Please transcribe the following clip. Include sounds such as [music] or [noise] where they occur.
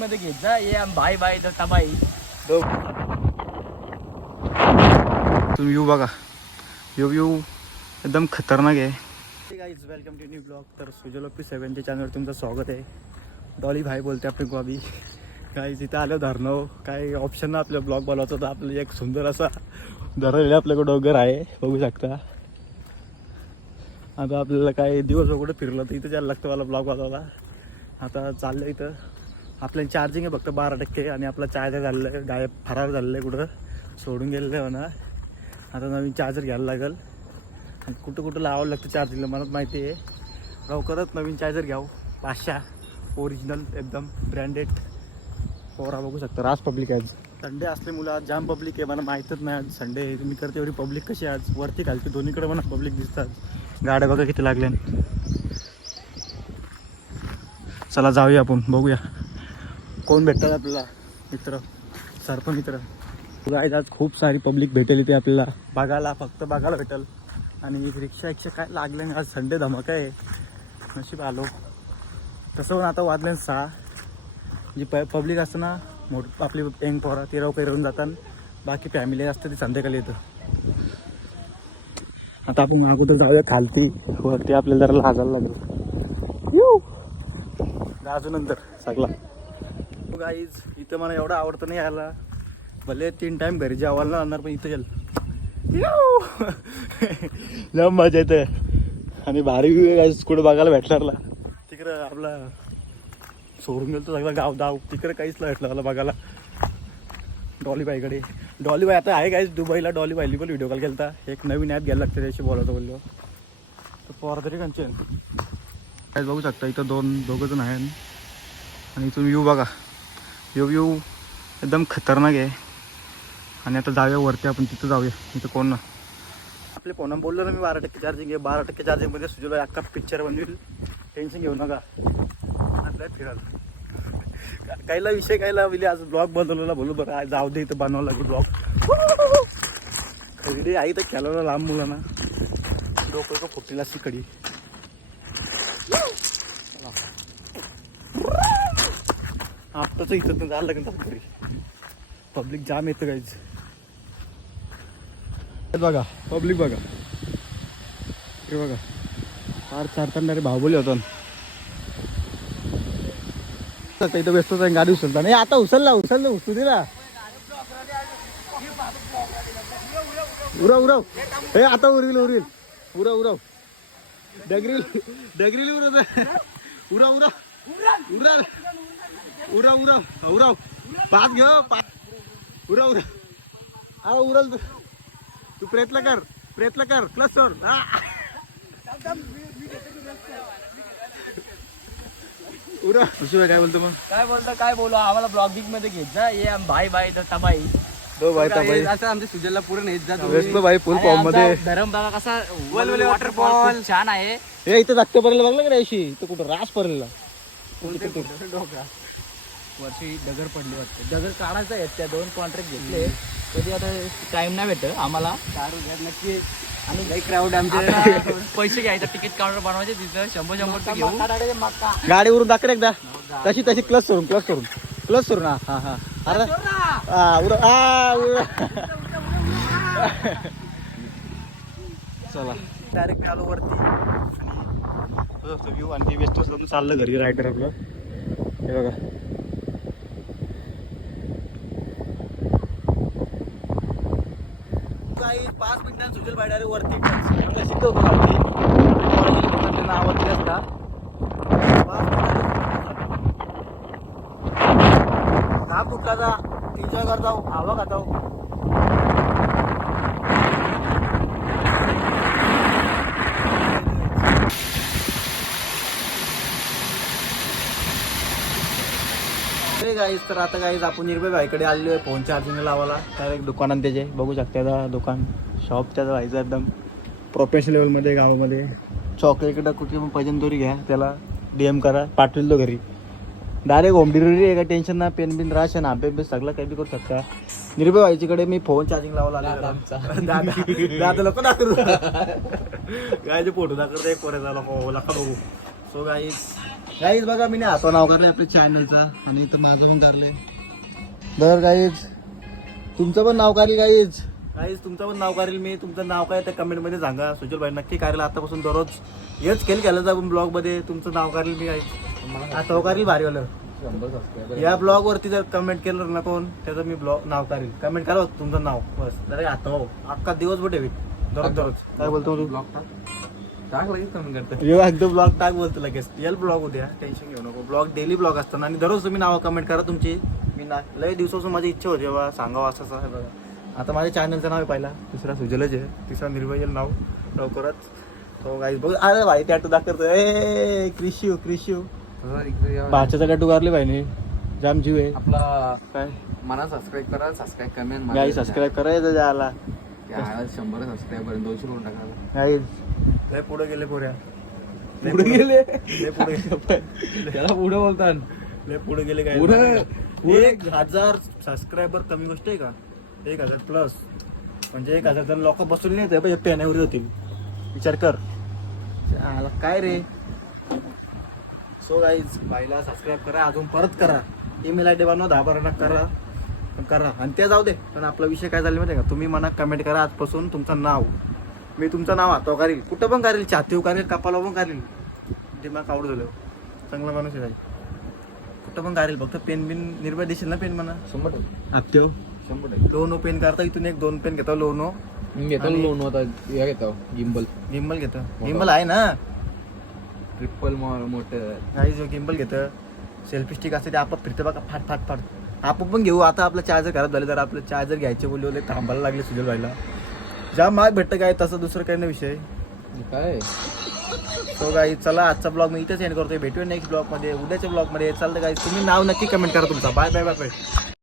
मध्ये घेत जा ये आम भाई भाई तर तबाई तुम्ही व्ह्यू बघा. व्ह्यू व्ह्यू एकदम खतरनाक आहे. Guys welcome to new blog तर सुजल ओपी सेवनच्या चॅनलवर तुमचं स्वागत आहे. डॉली भाई बोलते आपली गॉबी गाईज इथं आलं धरणं. काय ऑप्शन ना आपलं ब्लॉग बनवायचं होतं आपलं एक सुंदर असा धरलेलं आपल्याकडे डोंगर आहे. बघू शकता. आता आपल्याला काय दिवस वगैरे फिरलं तर इथं जायला लागतं मला ब्लॉग बनवायला. आता चाललं इथं. आपल्याला चार्जिंग आहे फक्त बारा टक्के आणि आपला चार्जर झालेलं आहे गायब फरार झालेलं आहे कुठं? सोडून गेलेलं आहे म्हणा. आता नवीन चार्जर घ्यायला लागेल. आणि कुठं कुठं लावावं लागतं चार्जिंगला मला माहिती आहे. लवकरच नवीन चार्जर घ्यावं. पाचशा. ओरिजिनल एकदम ब्रँडेड पोरा बघू शकता. राज पब्लिक आहे आज. संडे असल्यामुळे आज जाम पब्लिक आहे. मला माहीतच नाही आज संडे आहे मी करते एवढी पब्लिक कशी आहे आज? वरती घालते दोन्हीकडे मला पब्लिक दिसतात. गाड्या बघा किती लागल्या चला जाऊया आपण. बघूया. कोण भेटतात आपल्याला? मित्र. सर्प मित्र. गाईज आज खूप सारी पब्लिक भेटेल इथे आपल्याला. बघायला फक्त बघायला भेटेल. आणि रिक्षा रिक्षा काय लागले नाही आज संडे धमाका आहे. नशीब आलो. तसं पण आता वाजले सहा. जी प पब्लिक असतं ना मोठ आपली यंग पोरा ती राव करून जातात. बाकी फॅमिली असते ती संध्याकाळी येतं. आता आपण अगोदर जाऊया खालती. वरती आपल्याला जरा लाजायला लागेल. यू लाजू नंतर. सगळा. गाईज इथं मला एवढं आवडतं नाही यायला. भले तीन टाइम घरी जेवायला आणणार पण इथं गेल [laughs] लय मजा येते. आणि भारी गाईज कुठं बघायला भेटणार तिकडं आपला सोडून गेलो सगळं गाव दाव. तिकडं काहीच भेटलं मला बघायला. डॉली बाईकडे डॉली बाई आता आहे काहीच दुबईला डॉली बाईली पण व्हिडिओ कॉल केला एक नवीन ॲप घ्यायला लागते त्याशी बोलतो बोललो. तर पोरा तरी कंचन. काय बघू शकता इथं दोन दोघं जण आहेत. आणि इथून येऊ बघा. व्ह्यू व्यू एकदम खतरनाक आहे. आणि आता जाऊया वरती आपण तिथं जाऊया. तिथं कोण ना. आपले कोणा बोललो ना मी बारा टक्के चार्जिंग आहे. बारा टक्के चार्जिंगमध्ये सुजूला अख्खा पिक्चर बनवील. टेन्शन घेऊ नका. आपल्या फिरायला. काहीला विषय काहीला विले आज ब्लॉग बनवलेला बोलू बरं. आज जाऊ दे इथं बनवावं लागेल ब्लॉग खरी आई तर खेळायला लांब मुलांना. डोकं का कडी. आत्ताच इथं तर जायला लागेल घरी पब्लिक जाम येतं काहीच बघा पब्लिक बघा. हे बघा. फार चारताना भाऊ बोले होता. आता इथं व्यस्त आहे गाडी उचलता नाही. आता उचलला उचलला उचलू दिला. उरव उरव. हे आता उरविल उरविल. उरव उरव. डगरील डगरील उरव. उरव उरव. उरव. उरव. उरव उरव. पाच घे हो, पाच उरव उरव. हा उरल तू. तू प्रयत्न कर प्रयत्न कर. प्लस सोड. हा. उरव. काय बोलतो मग? काय बोलतो काय बोलू? आम्हाला ब्लॉगिंगमध्ये घेत जा. ये भाई भाई तर तबाई. दो भाई तबाई. असं आमच्या सुजलला पूर्ण नेत जा व्यस्त भाई फुल फॉर्ममध्ये. धरम बघा कसा वॉटरफॉल छान आहे. हे इथं धाकटं पडलेलं बघलं का अशी? इथं कुठं रास पडलेला वर्षी दगड पडली वाटते दगड काढायचं आहे त्या दोन कॉन्ट्रॅक्ट घेतले कधी आता टाइम नाही भेटत आम्हाला घ्या नक्की आणि लई क्राऊड आमचे पैसे घ्यायचं तिकीट काउंटर बनवायचे तिथं शंभर शंभर घेऊ गाडीवरून दाखल एकदा तशी तशी क्लस करून क्लस करून क्लस करून हा हा हा अरे हा, हा. चला डायरेक्ट मी आलो वरती आणि व्ह्यू आणि वेस्ट असलं चाललं घरी रायडर आपलं. हे बघा. काही पाच मिनिटांनी सुजल बायडारे वरती मला शिकवतो त्यांना आवाज दिलास का पाच जा एन्जॉय करता हवा खाता गाईज तर आता गाईज आपण निर्भय भाईकडे आलेलो आहे फोन चार्जिंग लावायला. डायरेक्ट दुकानात त्याचे. बघू शकता आता दुकान. शॉप त्याचं व्हायचं एकदम प्रोफेशनल लेवलमध्ये गावामध्ये. चॉकलेट कुठे पण पैजनदोरी घ्या. त्याला डी एम करा. पाठवेल तो घरी. डायरेक्ट होम डिलिव्हरी आहे का? टेन्शन ना पेन बिन राशन आंबे बिन सगळं काही बी करू शकता. निर्भय व्हायचीकडे मी फोन चार्जिंग लावला दादा लोक दाखवतो गायचे फोटो दाखवतो एक लोक लका बघू सो गाईज गाईज बघा मी आता नाव काढलंय आपल्या चॅनलचा आणि इथं माझं पण काढलंय. तर गाईज तुमचं पण नाव काढेल गाईज गाईज तुमचं पण नाव काढेल मी. तुमचं नाव काय त्या कमेंटमध्ये सांगा. सुजल भाई नक्की काढेल. आतापासून दररोज हेच केलं केलं आपण ब्लॉगमध्ये. तुमचं नाव काढेल मी गाईज आता काढेल भारीवालं या ब्लॉग वरती जर कमेंट केलं ना कोण त्याचं मी ब्लॉग नाव काढेल. कमेंट करा तुमचं नाव. बस. जरा आता हो अख्खा दिवसभर ठेवी दररोज दररोज. काय बोलतो ब्लॉग टाक टाक लगेच कमेंट करतो. एकदम ब्लॉग टाक बोलतो लगेच. यल ब्लॉग उद्या टेन्शन घेऊ नको. ब्लॉग डेली ब्लॉग असतात आणि दररोज तुम्ही नावं कमेंट करा तुमची. मी ना लय दिवसापासून माझी इच्छा होती बाबा सांगावं असं बघा. आता माझ्या चॅनलचं नाव आहे पहिला दुसरा सुजलच आहे. तिसरा निर्भयल नाव. लवकरच. तो काही बघ. अरे भाई टॅटू दाखवतो. ए क्रिशिव क्रिशिव भाच्याचा टॅटू काढले भाईने. जाम जीव आहे. आपला काय? मला सबस्क्राईब करा सबस्क्राईब कमेंट गाई सबस्क्राईब करायचं जायला. शंभर सबस्क्रायबर दोनशे करून टाकायला गाई लय पुढे गेले पोऱ्या. पुढे गेले? लय पुढे त्याला पुढे बोलतात. लय पुढे गेले काय? एक हजार सबस्क्रायबर कमी गोष्ट आहे का? एक हजार प्लस म्हणजे एक हजार जण लोक बसून नाही येत पेण्यावर होतील विचार कर. आला काय रे? सो गाईज बाईला सबस्क्राईब करा अजून परत करा. ईमेल आय डी बनवा दहा बारा करा. करा. आणि ते जाऊ दे. पण आपला विषय काय झाला माहिती आहे का? तुम्ही मला कमेंट करा आजपासून तुमचं नाव. मी तुमचं नाव हातावर काढील. कुठं पण काढेल छातीव काढेल कपाला पण काढेल. दिमाग आवड झालं. चांगला माणूस आहे. कुठं पण काढेल फक्त पेन बिन निर्भय देशील ना पेन म्हणा. शंभर टक्के. आत्यो शंभर टक्के. लोनो पेन करता इथून एक दोन पेन घेतो लोनो मी घेतो आणि- लोन होता या घेतो गिम्बल. गिम्बल घेतो. गिम्बल आहे ना. ट्रिपल मोठं. काही जो गिम्बल घेतं सेल्फी स्टिक असते ते आपण फिरतं बघा फाट फाट फाट. आपण पण घेऊ. आता आपलं चार्जर खराब झालं जर आपलं चार्जर घ्यायचे बोलले होते थांबायला लागले सुजल व्हायला ज्या माग भेटतं काय तसं दुसरं काही नाही विषय. काय? सो गाई चला आजचा ब्लॉग मी इथेच एंड करतोय. भेटूया नेक्स्ट ब्लॉगमध्ये. उद्याच्या ब्लॉगमध्ये. चालतं काय तुम्ही नाव नक्की कमेंट करा तुमचा. Bye bye bye bye